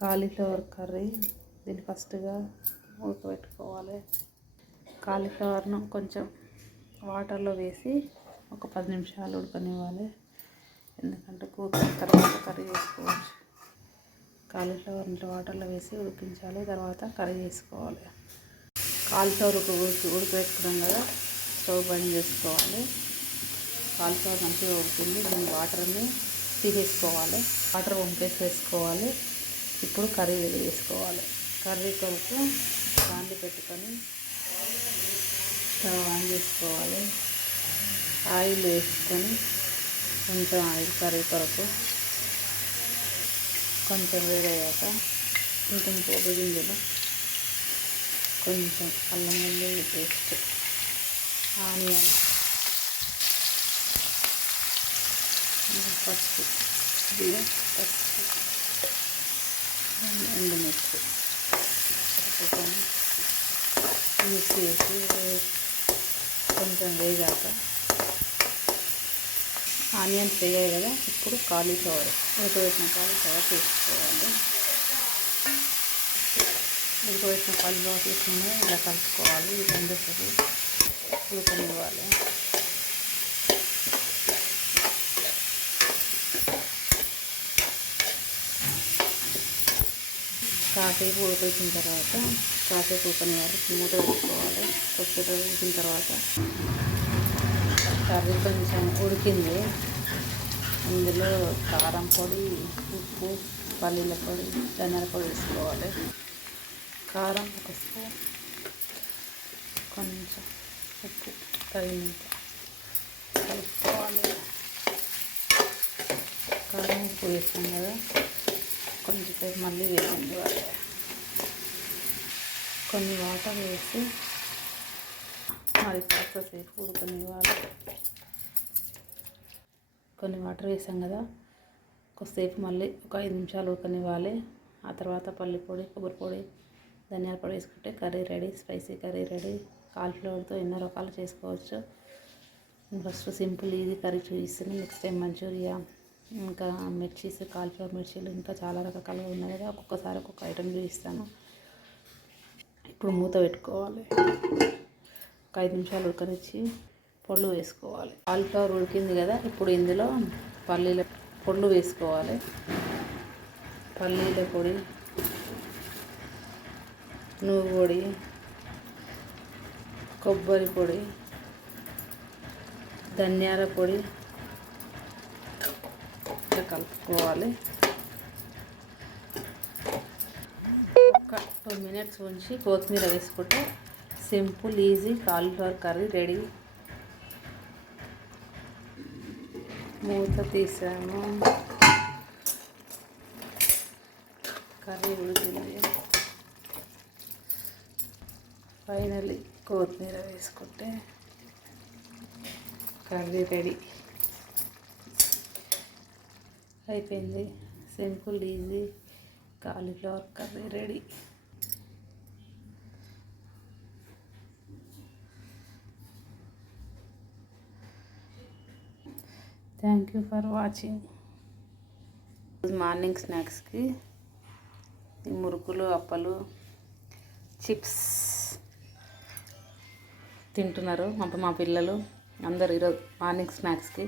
Cauliflower curry. దీన్ని ఫస్ట్గా ఉడకబెట్టుకోవాలి. కాలీఫ్లవర్ను కొంచెం వాటర్లో వేసి ఒక 10 నిమిషాలు ఉడకనివ్వాలి. ఎందుకంటే కూర తర్వాత కర్రీ చేసుకోవచ్చు. కాలీఫ్లవర్ వాటర్లో వేసి ఉడికించాలి. తర్వాత కర్రీ చేసుకోవాలి. కాలీఫ్లవర్ ఉడకబెట్టుకున్నాం కదా, స్టవ్ బంద్ చేసుకోవాలి. కాలీఫ్లవర్ మంచిగా ఉడికింది. దీని వాటర్ని తీసేసుకోవాలి. వాటర్ వంపేసేసుకోవాలి. ఇప్పుడు కర్రీ రెడీ చేసుకోవాలి. కర్రీ కొరకు బాండి పెట్టుకొని స్టవ్ ఆన్ చేసుకోవాలి. ఆయిల్ వేసుకొని కొంచెం ఆయిల్ కర్రీ కొరకు కొంచెం వేడయ్యాక కొంచెం పోపు గింజలు, కొంచెం అల్లం వెల్లుల్లి పేస్ట్, ఆనియన్, పసుపు, పసుపు, ఎండుమిర్చి కలుపుకొని మిక్సీ వేసి కొంచెం వేగాక ఆనియన్స్ వేగాయి కదా, ఇప్పుడు కాలీఫ్లవర్ ఉడకబెట్టిన కాలీఫ్లవర్ తీసుకోవాలి. ఉడకబెట్టిన కాలీఫ్లవర్ తీసుకుని ఇలా కలుపుకోవాలి. ఇది రెండుసార్లు ఉడకనివ్వాలి. కాసేపు ఉడకబెట్టిన తర్వాత కాసేపు ఉడకనివ్వాలి. మూత పెట్టుకోవాలి. కొద్దిసేపు ఉడికిన తర్వాత కర్రీ కొంచెం ఉడికింది. ఇందులో కారం పొడి, ఉప్పు, పల్లీల పొడి, ధనియాల పొడి వేసుకోవాలి. కారం ఒక స్పూన్, కొంచెం ఉప్పు తగినంత కలుపుకోవాలి. కారం ఉప్పు వేసాం కదా, కొంచెంసేపు మళ్ళీ వేసుకోవాలి. కొన్ని వాటర్ వేసి మరి కాసేపు ఉడకనివ్వాలి. కొన్ని వాటర్ వేసాం కదా, కొద్దిసేపు మళ్ళీ ఒక 5 నిమిషాలు ఉడకనివ్వాలి. ఆ తర్వాత పల్లి పొడి, కొబ్బరి పొడి, ధనియాల పొడి వేసుకుంటే curry ready. Spicy curry ready. కాలీఫ్లవర్తో ఎన్నో రకాలు చేసుకోవచ్చు. ఫస్ట్ సింపుల్ ఈజీ కర్రీ చూపిస్తాను. నెక్స్ట్ టైం మంచూరియా, ఇంకా మిర్చీస్, కాలీఫ్లవర్ మిర్చీలు, ఇంకా చాలా రకాలుగా ఉన్నాయి కదా, ఒక్కొక్కసారి ఒక్కొక్క ఐటెం చూపిస్తాను. ఇప్పుడు మూత పెట్టుకోవాలి. ఒక 5 నిమిషాలు ఉడకనిచ్చి పొళ్ళు వేసుకోవాలి. కాలీఫ్లవర్ ఉడికింది కదా, ఇప్పుడు ఇందులో పల్లీల పొళ్ళు వేసుకోవాలి. పల్లీల పొడి, నువ్వు పొడి, కొబ్బరి పొడి, ధనియాల పొడి కలుపుకోవాలి. ఒక 2 మినిట్స్ ఉంచి కొత్తిమీర వేసుకుంటే simple easy cauliflower curry ready. మూత తీసాము. కర్రీ ఉడికింది. ఫైనల్లీ కొత్తిమీర వేసుకుంటే కర్రీ రెడీ అయిపోయింది. Simple easy cauliflower curry ready. Thank you for watching. Morning స్నాక్స్కి ఈ మురుకులు, అప్పలు, చిప్స్ తింటున్నారు మా పిల్లలు అందరు ఈరోజు మార్నింగ్ స్నాక్స్కి.